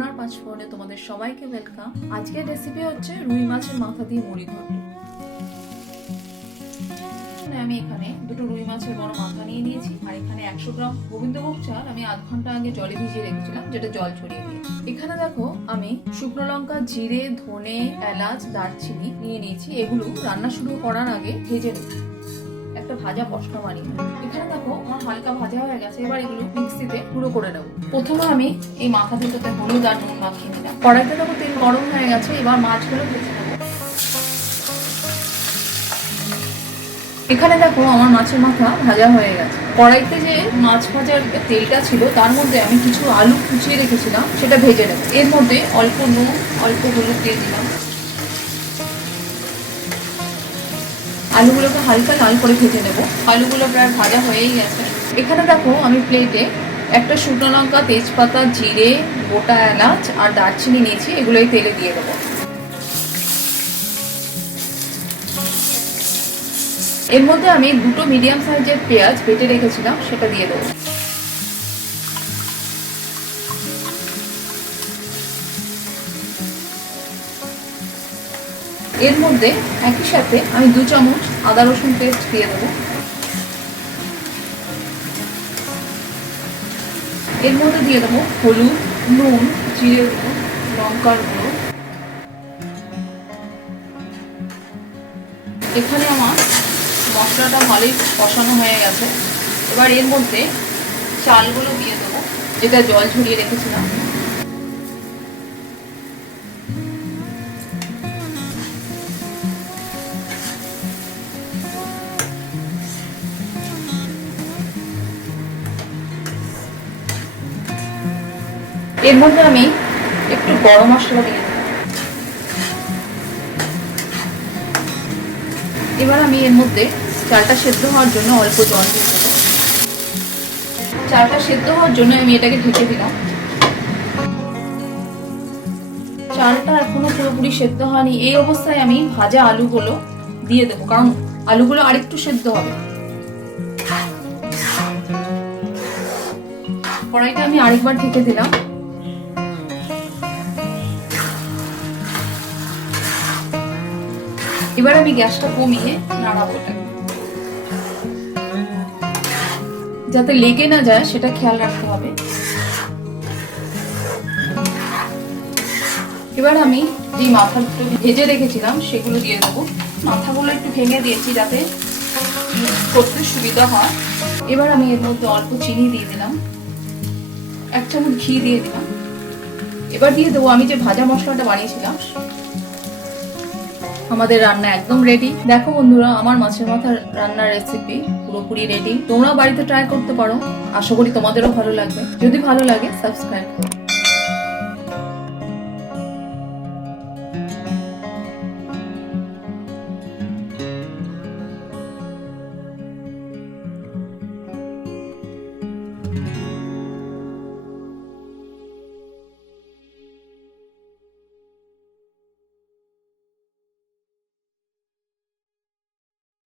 অরুণার পাঁচফোড়নে তোমাদের সবাইকে ওয়েলকাম। আজকের রেসিপি হচ্ছে রুই মাছের মাথা দিয়ে মুড়ি ঘন্ট। আমি এখানে দুটো রুই মাছের বড় মাথা নিয়ে নিয়েছি, আর এখানে 100 গ্রাম গোবিন্দভোগ চাল আমি আধ ঘন্টা আগে জলে ভিজিয়ে রেখেছিলাম, যেটা জল ছড়িয়ে দিয়েছি। এখানে দেখো আমি শুকনো লঙ্কা, জিরে, ধনে, এলাচ, দারচিনি নিয়ে নিয়েছি। এগুলো রান্না শুরু করার আগে ভেজে নেব, একটা ভাজা মশলা বানিয়ে। এখানে দেখো আমার হালকা ভাজা হয়ে গেছে। এবার এগুলো মিক্সিতে গুঁড়ো করে নেবো। প্রথমে আমি এই মাথা দুটোতে হলুদ আর নুন মাখিয়ে নিলাম। কড়াইতে দেখো তেল গরম হয়ে গেছে, এবার মাছগুলো ভেজে নেবো। এখানে দেখো আমার মাছের মাথা ভাজা হয়ে গেছে। কড়াইতে যে মাছ ভাজার তেলটা ছিল তার মধ্যে আমি কিছু আলু কুচিয়ে রেখেছিলাম, সেটা ভেজে নেবো। এর মধ্যে অল্প নুন, অল্প হলুদ দিয়ে দিলাম। আলুগুলোকে হালকা লাল করে ভেজে নেব। আলুগুলো প্রায় ভাজা হয়েই গেছে। এখানে দেখো আমি প্লেটে একটা শুকনো লঙ্কা, তেজপাতা, জিরে, গোটা এলাচ আর দারচিনি নিয়েছি। এগুলো এই তেলে দিয়ে দেবো। এর মধ্যে আমি দুটো মিডিয়াম সাইজের পেঁয়াজ বেটে রেখেছিলাম, সেটা দিয়ে দেবো। এর মধ্যে একই সাথে আমি 2 চামচ আদা রসুন পেস্ট দিয়ে দেবো। এর মধ্যে দিয়ে দেবো হলুদ, নুন, জিরে গুঁড়ো, লঙ্কার গুঁড়ো। এখানে আমার মশলাটা ভালোই কষানো হয়ে গেছে। এবার এর মধ্যে চালগুলো দিয়ে দেবো, যেটা জল ঝরিয়ে রেখেছিলাম। এর মধ্যে আমি একটু গরম মশলা দিয়ে দেবো। এবার আমি এর মধ্যে চালটা সেদ্ধ হওয়ার জন্য অল্প জল দিয়ে দেবো। চালটা সেদ্ধ হওয়ার জন্য আমি এটাকে ঢেকে দিলাম। চালটা এখনো পুরোপুরি সেদ্ধ হয়নি। এই অবস্থায় আমি ভাজা আলুগুলো দিয়ে দেবো, কারণ আলুগুলো আরেকটু সেদ্ধ হবে। কড়াইটা আমি আরেকবার ঢেকে দিলাম। এবার আমি গ্যাসটা কমিয়ে নাড়াবো, যাতে লেগে না যায় সেটা খেয়াল রাখতে হবে। এবার আমি যে মাথাগুলো ভেজে রেখেছিলাম সেগুলো দিয়ে দেবো। মাথাগুলো একটু ভেঙে দিয়েছি যাতে করতে সুবিধা হয়। এবার আমি এর মধ্যে অল্প চিনি দিয়ে দিলাম, 1 চামচ ঘি দিয়ে দিলাম। এবার দিয়ে দেবো আমি যে ভাজা মশলাটা বানিয়েছিলাম। আমাদের রান্না একদম রেডি। দেখো বন্ধুরা, আমার মাছের মাথার রান্নার রেসিপি পুরোপুরি রেডি। তোমরা বাড়িতে ট্রাই করতে পারো। আশা করি তোমাদেরও ভালো লাগবে। যদি ভালো লাগে সাবস্ক্রাইব করো।